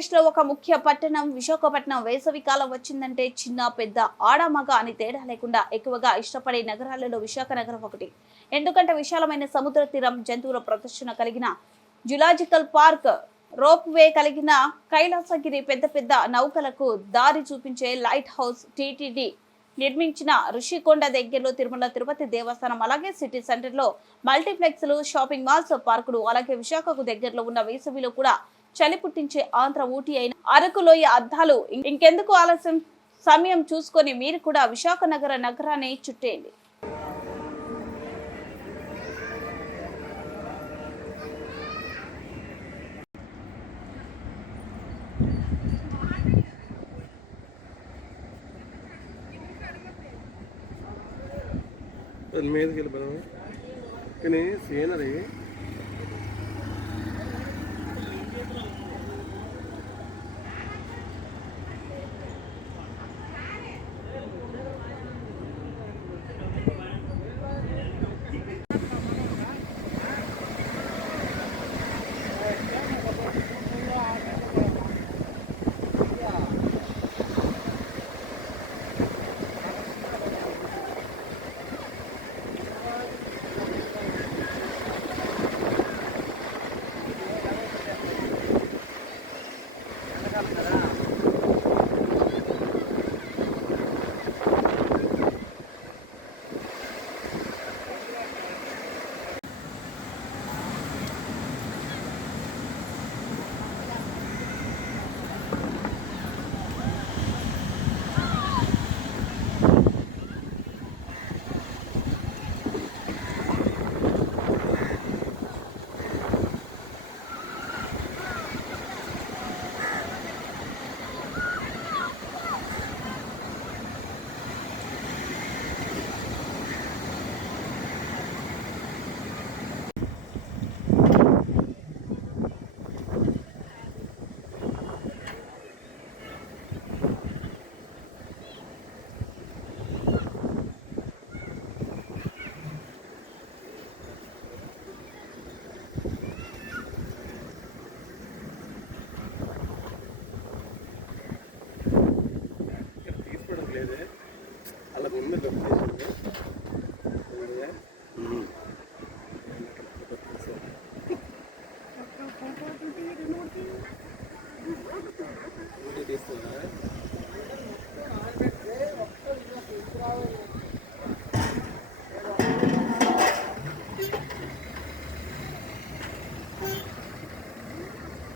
ఆంధ్రప్రదేశ్లో ఒక ముఖ్య పట్టణం విశాఖపట్నం. వేసవికాలం వచ్చిందంటే చిన్న పెద్ద ఆడమగ అని తేడా లేకుండా ఎక్కువగా ఇష్టపడే నగరాలలో విశాఖ నగరం ఒకటి. ఎందుకంటే విశాలమైన సముద్ర తీరం, జంతువుల ప్రదర్శన కలిగిన జులాజికల్ పార్క్, రోప్ వే కలిగిన కైలాసగిరి, పెద్ద పెద్ద నౌకలకు దారి చూపించే లైట్ హౌస్, టీటీడీ నిర్మించిన ఋషికొండ దగ్గరలో తిరుమల తిరుపతి దేవస్థానం, అలాగే సిటీ సెంటర్ లో మల్టీప్లెక్స్లు, షాపింగ్ మాల్స్, పార్కులు, అలాగే విశాఖకు దగ్గరలో ఉన్న వేసవిలో కూడా చలి పుట్టించే ఆంధ్ర ఊటీ అయిన అరకులోయ అద్దాలు. ఇంకెందుకు ఆలస్యం, సమయం చూసుకొని మీరు కూడా విశాఖ నగరాన్ని చుట్టేయండి. మీదకి వెళ్ళిపోయాం కానీ సీనరీ అలా ఉంది. తీస్తున్నా